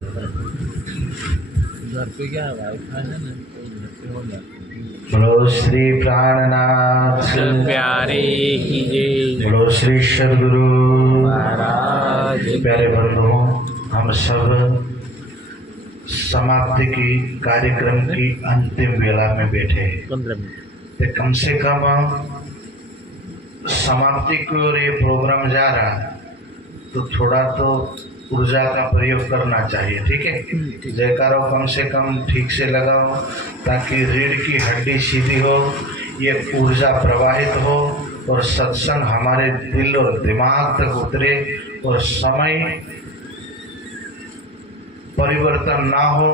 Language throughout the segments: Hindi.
घर पे क्या वाईफाई है ना, तो घर पे हो जाता है। बोलो श्री प्राणनाथ प्यारे की जय बोलो श्री सदगुरु महाराज की। प्यारे बंधुओं, हम सब समाप्ति की कार्यक्रम की अंतिम वेला में बैठे हैं। 15 मिनट तो कम से कम समाप्ति की ओर ये प्रोग्राम जा रहा है, तो थोड़ा तो ऊर्जा का प्रयोग करना चाहिए। ठीक है, जयकारो कम से कम ठीक से लगाओ ताकि रीढ़ की हड्डी सीधी हो, ये ऊर्जा प्रवाहित हो और सत्संग हमारे दिल और दिमाग तक उतरे और समय परिवर्तन ना हो,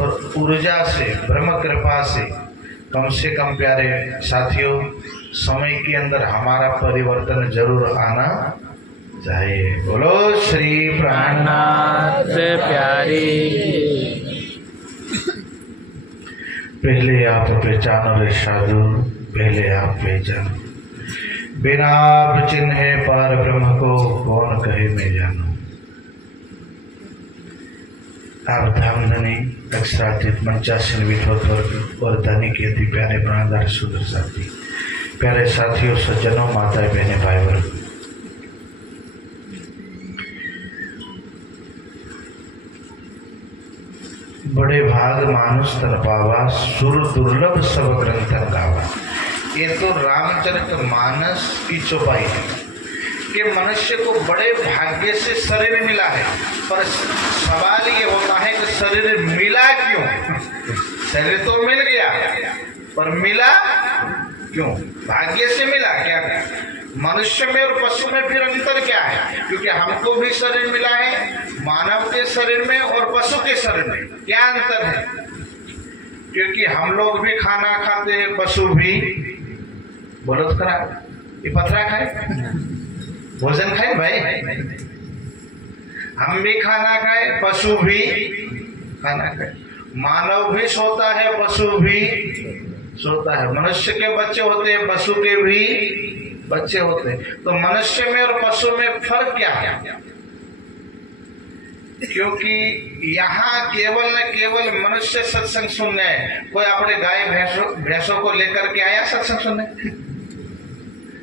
पर ऊर्जा से, ब्रह्म कृपा से कम से कम प्यारे साथियों समय के अंदर हमारा परिवर्तन जरूर आना चाहिए। बोलो श्री प्राणनाथ प्यारे की। पहले आप पहचानो रे साधु, पहले आप पहचानो, बिना आप चिन्हे पार ब्रह्म को कौन कहे मैं जानू। आप धामधनी अक्षरातीत मंचासीन विद्वत वर्ग और धनी के अति प्यारे प्राणदार सुंदर साथी, प्यारे साथियों, सज्जनों, माता बहने, भाई वर्ग, बड़े भाग मानुष तन पावा, सुर दुर्लभ सब ग्रंथ गावा। ये तो रामचरित मानस की चौपाई है कि मनुष्य को बड़े भाग्य से शरीर मिला है, पर सवाल ये होता है कि शरीर मिला क्यों। शरीर तो मिल गया, पर मिला क्यों? भाग्य से मिला क्या? मनुष्य में और पशु में फिर अंतर क्या है? क्योंकि हमको भी शरीर मिला है, मानव के शरीर में और पशु के शरीर में क्या अंतर है? क्योंकि हम लोग भी खाना खाते हैं, पशु भी। बोलो तो करा, ये पथरा खाए, भोजन खाए भाई, हम भी खाना खाए, पशु भी खाना खाए, मानव भी सोता है, पशु भी सोता है, मनुष्य के बच्चे होते हैं, पशु के भी बच्चे होते हैं। तो मनुष्य में और पशु में फर्क क्या है? क्योंकि यहाँ केवल न केवल मनुष्य सत्संग सुनने, कोई अपने गाय भैंसों को लेकर के आया सत्संग सुनने,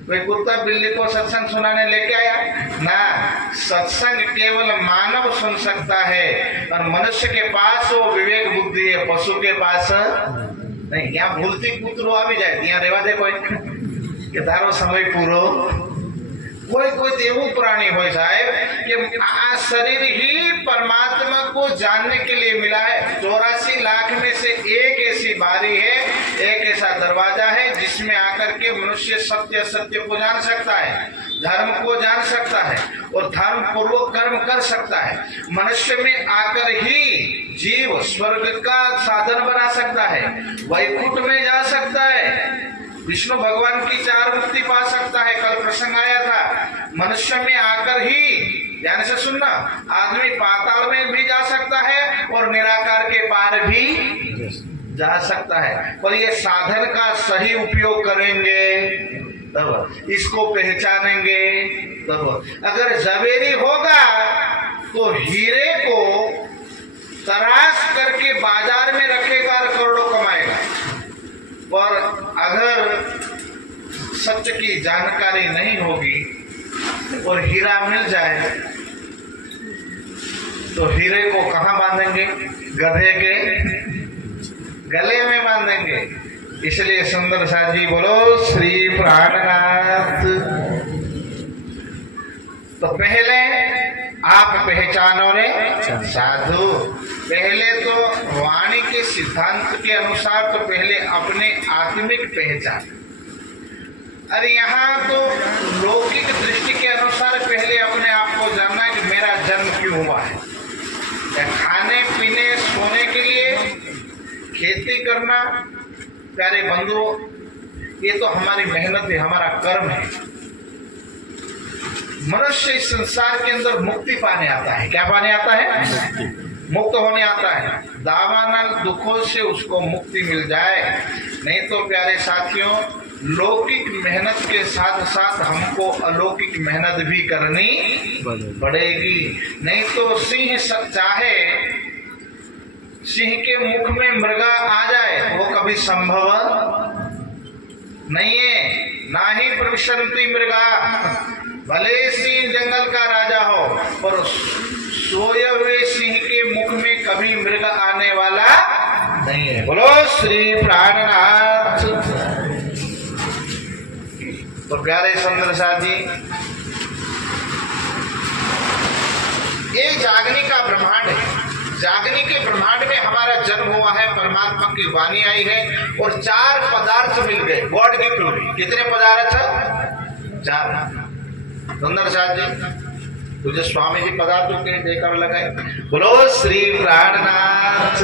कोई कुत्ता बिल्ली को सत्संग सुनाने लेके आया ना। सत्संग केवल मानव सुन सकता है, और मनुष्य के पास वो विवेक बुद्धि है, पशु के पास नहीं। यहाँ भूलती कुतरो आ भी जाए, यहाँ रेवा दे कोई कि तारो समय पूरो। कोई कोई देवू प्राणी हो जाए कि आ शरीर ही परमात्मा को जानने के लिए मिला है। 84 लाख में से एक ऐसी बारी है, एक ऐसा दरवाजा है जिसमें आकर के मनुष्य सत्य सत्य को जान सकता है, धर्म को जान सकता है और धर्म पूर्वक कर्म कर सकता है। मनुष्य में आकर ही जीव स्वर्ग का साधन बना सकता है, वैकुंठ में जा सकता है, विष्णु भगवान की 4 मुक्ति पा सकता है। कल प्रसंग आया था, मनुष्य में आकर ही, ध्यान से सुनना, आदमी पाताल में भी जा सकता है और निराकार के पार भी जा सकता है। पर ये साधन का सही उपयोग करेंगे तब, इसको पहचानेंगे तब। अगर जवेरी होगा तो हीरे को तराश करके बाजार में रखेगा और करोड़ों कमाएगा, और अगर सत्य की जानकारी नहीं होगी और हीरा मिल जाए तो हीरे को कहाँ बांधेंगे? गधे के गले में बांधेंगे। इसलिए सुंदर सा जी बोलो श्री प्राणनाथ। तो पहले आप पहचानो रे साधु। पहले तो वाणी के सिद्धांत के अनुसार तो पहले अपने आत्मिक पहचान। अरे यहाँ तो लौकिक दृष्टि के अनुसार पहले अपने आप को जानना है कि मेरा जन्म क्यों हुआ है। खाने पीने सोने के लिए, खेती करना, प्यारे बंधुओं, ये तो हमारी मेहनत है, हमारा कर्म है। मनुष्य इस संसार के अंदर मुक्ति पाने आता है। क्या पाने आता है? मुक्त होने आता है। दावानल दुखों से उसको मुक्ति मिल जाए। नहीं तो प्यारे साथियों, लौकिक मेहनत के साथ साथ हमको अलौकिक मेहनत भी करनी पड़ेगी। नहीं तो सिंह चाहे सिंह के मुख में मृगा आ जाए वो कभी संभव नहीं है। ना ही प्रविशंति मृगा, भले सिंह जंगल का राजा हो पर सोए हुए सिंह के मुख में कभी मृग आने वाला नहीं है। बोलो श्री प्राणनाथ। तो प्यारे सुंदर साथ जी, ये जागने का ब्रह्मांड है। जागने के ब्रह्मांड में हमारा जन्म हुआ है, परमात्मा की वाणी आई है और 4 पदार्थ मिल गए गॉड गिफ्ट हुई। कितने पदार्थ? 4। सुंदर साथ जी, तुझे स्वामी जी पदार्थों के देकर लगाए। बोलो श्री प्राणनाथ।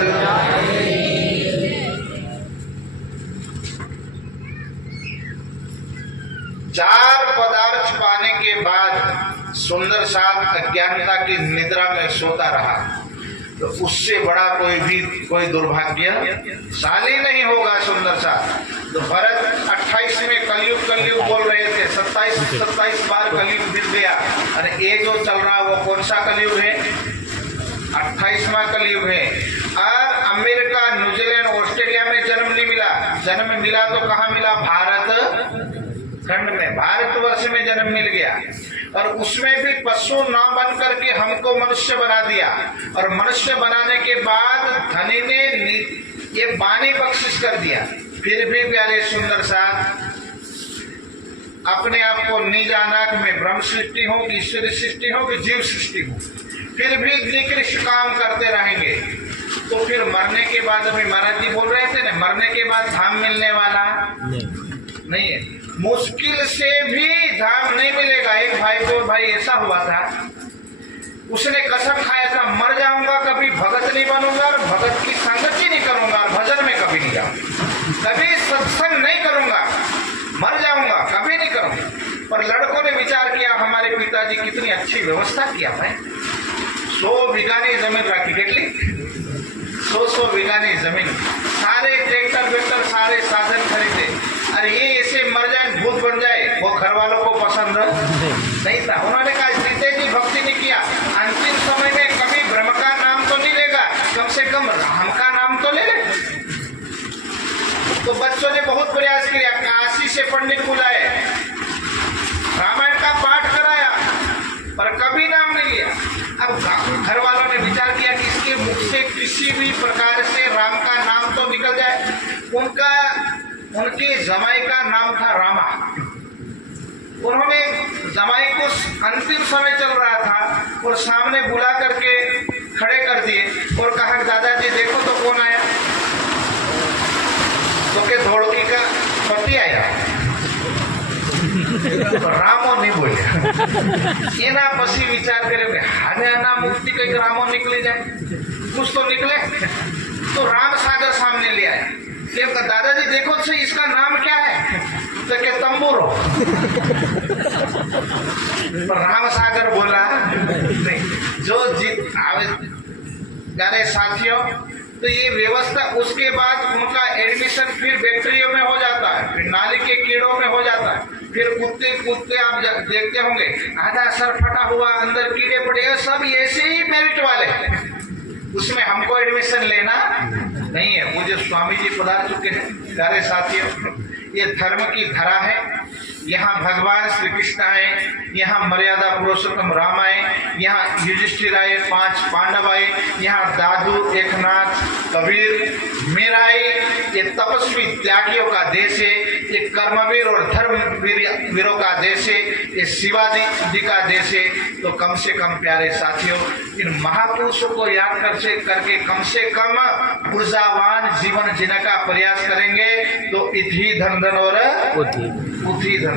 4 पदार्थ पाने के बाद सुंदर साथ अज्ञानता की निद्रा में सोता रहा, तो उससे बड़ा कोई दुर्भाग्यशाली नहीं होगा सुंदर साथ। तो भरत 28 में कलयुग बोल रहे थे, 27 बार कलयुग बीत गया। अरे ये जो चल रहा वो कौन सा कलयुग है? 28वां कलयुग है। और अमेरिका, न्यूजीलैंड, ऑस्ट्रेलिया में जन्म नहीं मिला। जन्म मिला तो कहाँ मिला? भारत खंड में, भारतवर्ष में जन्म मिल गया। और उसमें भी पशु ना बन करके हमको मनुष्य बना दिया। और मनुष्य बनाने के बाद धनी ने ये वाणी बख्शिश कर दिया। फिर भी प्यारे सुंदर साथ, अपने आप को निज आनाक में ब्रह्म सृष्टि हो कि ईश्वरी सृष्टि हो कि जीव सृष्टि हो, फिर भी निकृष्ट काम करते रहेंगे। तो फिर मरने के बाद, अभी महाराज जी बोल रहे थे ना, मरने के बाद धाम मिलने वाला नहीं है। मुश्किल से भी धाम नहीं मिलेगा। एक भाई ऐसा हुआ था, उसने कसम खाया था मर जाऊंगा कभी भगत नहीं बनूंगा और भगत की संगत ही नहीं करूंगा और भजन में कभी नहीं जाऊंगा, कभी सत्संग नहीं करूंगा, मर जाऊंगा कभी नहीं करूंगा। पर लड़कों ने विचार किया, हमारे पिताजी कितनी अच्छी व्यवस्था किया है, 100 बीघानी जमीन रखी, कितनी 100 बीघानी जमीन, सारे ट्रैक्टर सारे साधन खरीदे। अरे ये ऐसे मर जाए, भूत बन जाए, वो घर वालों को पसंद नहीं था। उन्होंने कहा सीते जी भक्ति नहीं किया, अंतिम समय में कभी ब्रह्म का नाम तो नहीं लेगा, कम से कम राम का नाम तो ले ले। तो बच्चों ने बहुत प्रयास किया, काशी से पंडित बुलाए, रामायण का पाठ कराया, पर कभी नाम नहीं लिया। अब घर वालों ने विचार किया कि इसके मुख से किसी भी प्रकार से राम का नाम तो निकल जाए। उनके जमाई का नाम था रामा। उन्होंने जमाई को अंतिम समय चल रहा था और सामने बुला करके खड़े कर दिए और कहा दादाजी देखो तो कौन आया। तो के धोड़की का पति आया। रामो नहीं बोले। एना पसी विचार करे हाने आना मुक्ति कहीं रामो निकले जाए, कुछ तो निकले। तो राम सागर सामने ले आया। दादाजी देखो तो इसका नाम क्या है? तो क्या तंबूरो। राम सागर बोला नहीं, जो जीत जाने साथियों। तो ये व्यवस्था, उसके बाद उनका एडमिशन फिर बैक्टीरिया में हो जाता है, फिर नाली के कीड़ों में हो जाता है, फिर कुत्ते आप देखते होंगे आधा सर फटा हुआ, अंदर कीड़े पड़े, सब ऐसे ही मेरिट वाले। उसमें हमको एडमिशन लेना नहीं है। मुझे स्वामी जी पधार चुके हैं। प्यारे साथियों, ये धर्म की धरा है। यहाँ भगवान श्री कृष्ण आए, यहाँ मर्यादा पुरुषोत्तम राम आए, यहाँ युधिष्ठिर आए, 5 पांडव आए, यहाँ दादू, एकनाथ, कबीर, मीरा आई। ये तपस्वी त्यागियों का देश है, ये कर्मवीर और धर्मवीरों का देश है, ये शिवाजी का देश है। तो कम से कम प्यारे साथियों, इन महापुरुषों को याद करके कम से कम ऊर्जावान जीवन जीने का प्रयास करेंगे तो इधि धन और उधि धन।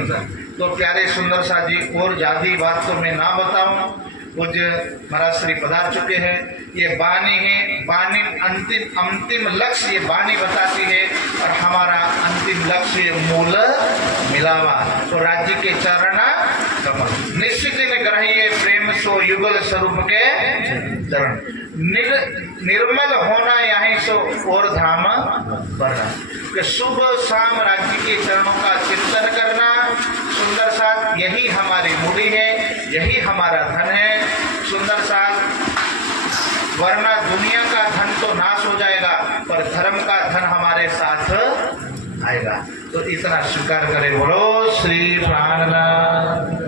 तो प्यारे सुंदर सा जी, और ज्यादा बात तो मैं ना बताऊं, कुछ महाराज श्री पधार चुके हैं। ये वाणी है, वाणी अंतिम लक्ष्य ये वाणी बताती है और हमारा अंतिम लक्ष्य मूल मिलावा। तो राज्य के चरण कमल निश्चित ग्रहिए प्रेम सो युगल स्वरूप के चरण, निर्मल होना यहीं सो और धाम बढ़ना। कि शुभ शाम राज्य के चरणों का चिंतन करना सुंदर साथ, यही हमारी मूडी है, यही हमारा धन है सुंदर साथ। वरना दुनिया का धन तो नाश हो जाएगा, पर धर्म का धन हमारे साथ आएगा। तो इतना स्वीकार करें। बोलो श्री प्राणनाथ।